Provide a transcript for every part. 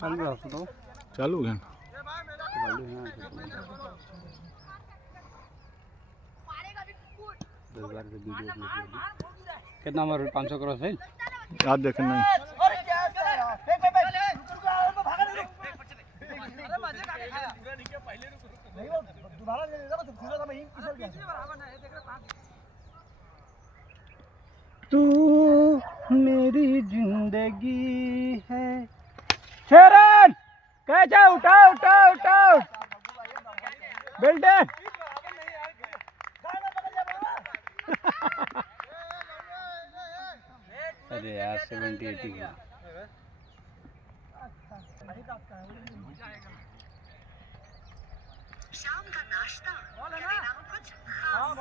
चालू है कितना नंबर 500 क्रॉस है आज देखें नहीं तू मेरी जिंदगी है शरण कैचा उठाओ उठाओ उठाओ बिल्डर अरे यार 70-80 शाम का नाश्ता लेना हो कुछ खास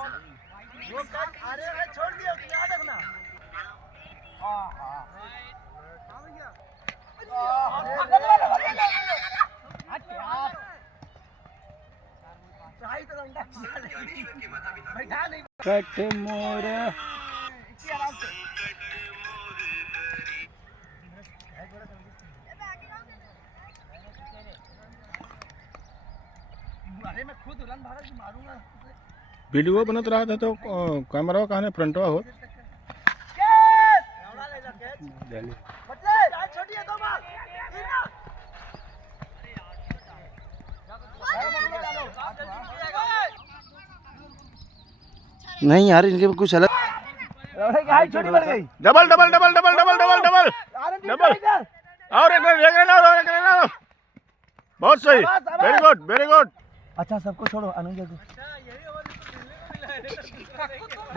वो कट अरे छोड़ दिया तुम याद रखना हां हां कट मोर अरे मैं खुद रन भागा के मारूंगा वीडियो बनत रहा था तो कैमरा कहाँ फ्रंटवा हो नहीं यार इनके कुछ अलग छोटी बढ़ गई double double double double double double double double और एक रन और एक रन बहुत सही वेरी गुड वेरी गुड अच्छा सबको छोड़ो अनुज को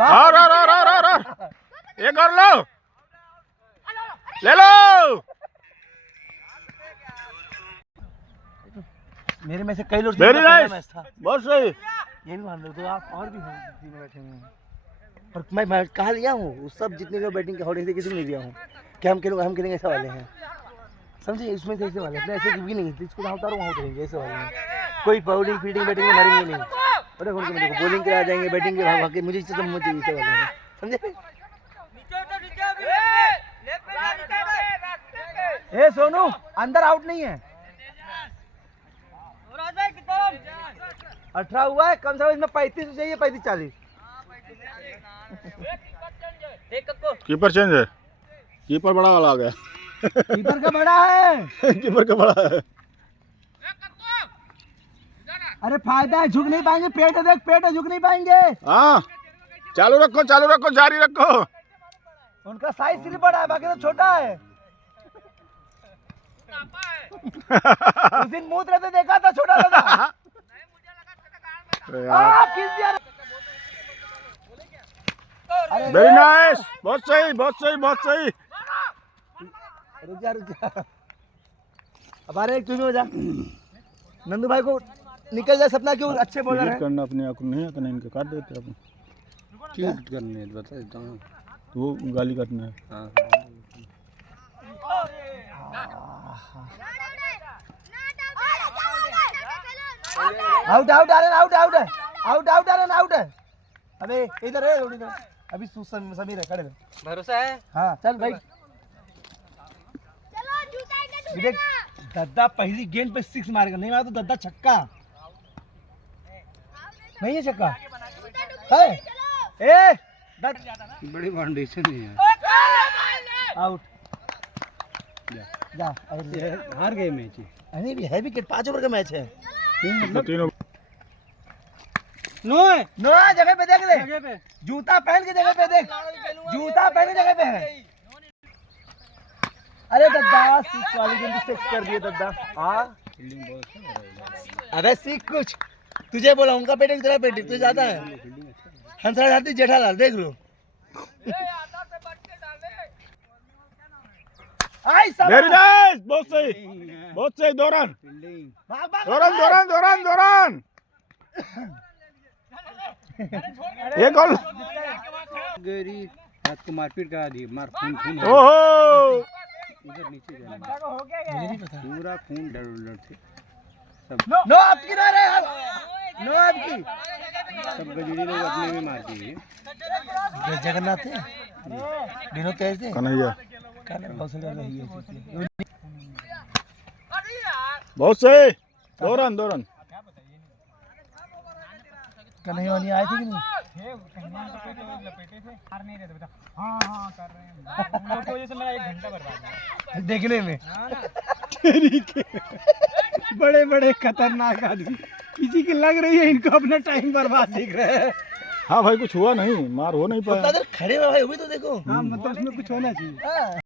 और एक और लो ले लो मेरे में से कई लोग वेरी नाइस मैच था बहुत सही ये भी मान लो तो आप और भी हैं टीम में बैठे हुए हैं और मैं कहा लिया हूँ सब जितने लोग बैटिंग के होने से किसी को नहीं दिया हूँ कि हम खेलेंगे ऐसे वाले हैं समझे इसमें से ऐसे वाले अपने ऐसे भी नहीं जिसको जहाँ उतारो वहाँ उतरेंगे ऐसे वाले हैं कोई बॉलिंग फील्डिंग बैटिंग में मारेंगे नहीं अरे मेरे को बॉलिंग करा जाएंगे बैटिंग के भाग के मुझे इससे सब मुझे ऐसे वाले हैं समझे ए सोनू अंदर आउट नहीं है 18 हुआ है कम से कम इसमें 35 चाहिए 35-40 कीपर चेंज है कीपर बड़ा वाला आ गया कीपर का बड़ा है कीपर का बड़ा है अरे फायदा है झुक नहीं पाएंगे पेट है देख पेट है झुक नहीं पाएंगे हाँ चालू रखो जारी रखो उनका साइज सिर्फ बड़ा है बाकी तो छोटा है उस दिन मूत रहते देखा था छोटा था वेरी नाइस बहुत सही बहुत सही बहुत सही रुक जा अब अरे एक तुम्हें हो जा नंदू भाई को निकल जाए सपना क्यों अच्छे बॉलर हैं करना अपने आप को नहीं आता नहीं इनके काट देते अपन क्यों करने है बता देता हूँ तो वो गाली काटना है हाँ out out out out out out out अबे इधर है इधर अभी समीर है खड़े भरोसा है हाँ चल भाई देख दद्दा पहली गेंद पे 6 मारेगा नहीं मारा तो दद्दा छक्का नहीं है छक्का है ए बड़ी फाउंडेशन है आउट जा हार गए मैच अरे भी है विकेट 5 ओवर का मैच है तीनों नो है नो है जगह पे देख ले जूता पहन के जगह पे देख जूता पहन के जगह पे है अरे दद्दा 6 वाली गेंद 6 कर दिए दद्दा हाँ अबे सीख कुछ तुझे बोला उनका बैटिंग तेरा बैटिंग तुझे ज्यादा है हंसराज हाथी जेठालाल देख लो वेरी नाइस बहुत सही दो रन एक गोल गरी हाथ को मारपीट करा दी मार खून खून ओहो इधर नीचे जाना पूरा खून डर थे सब नो आपकी ना रे नो आपकी सब गजरी लोग अपने में मार दिए जगन्नाथ है विनोद कैसे कन्हैया काले कौशल वाला ही है बहुत सही, 2 रन 2 रन। कन्हैया वाली आए थे कि नहीं? देखने में बड़े बड़े खतरनाक आदमी, किसी की लग रही है इनको अपना टाइम बर्बाद दिख रहा है। हाँ भाई कुछ हुआ नहीं, मार हो नहीं पाया। खड़े हुए भाई, अभी तो देखो। हाँ मतलब उसमें कुछ होना चाहिए।